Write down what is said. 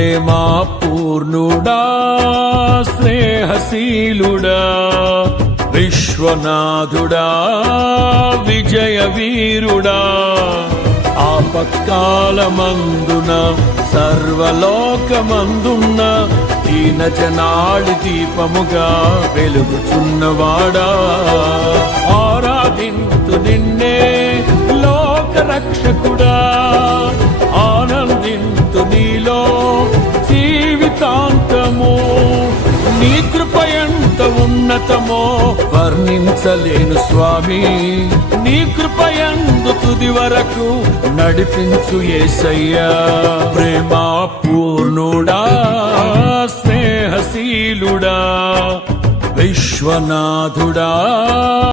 ప్రేమా పూర్ణుడా స్నేహశీలుడా విశ్వనాథుడా విజయ వీరుడా ఆపత్కాలమందున సర్వలోకమందున్న దీన జనాళి దీపముగా వెలుగుచున్నవాడా ఆరాధింతు నిన్నే లోక రక్షకుడా ఆనందింతు నీలో జీవితాంతము నీ కృప ఎంత ఉన్నతమో వర్ణించలేను స్వామి నీ కృప యందు తుది వరకు నడిపించు యేసయ్యా ప్రేమా పూర్ణుడా స్నేహశీలుడా విశ్వనాథుడా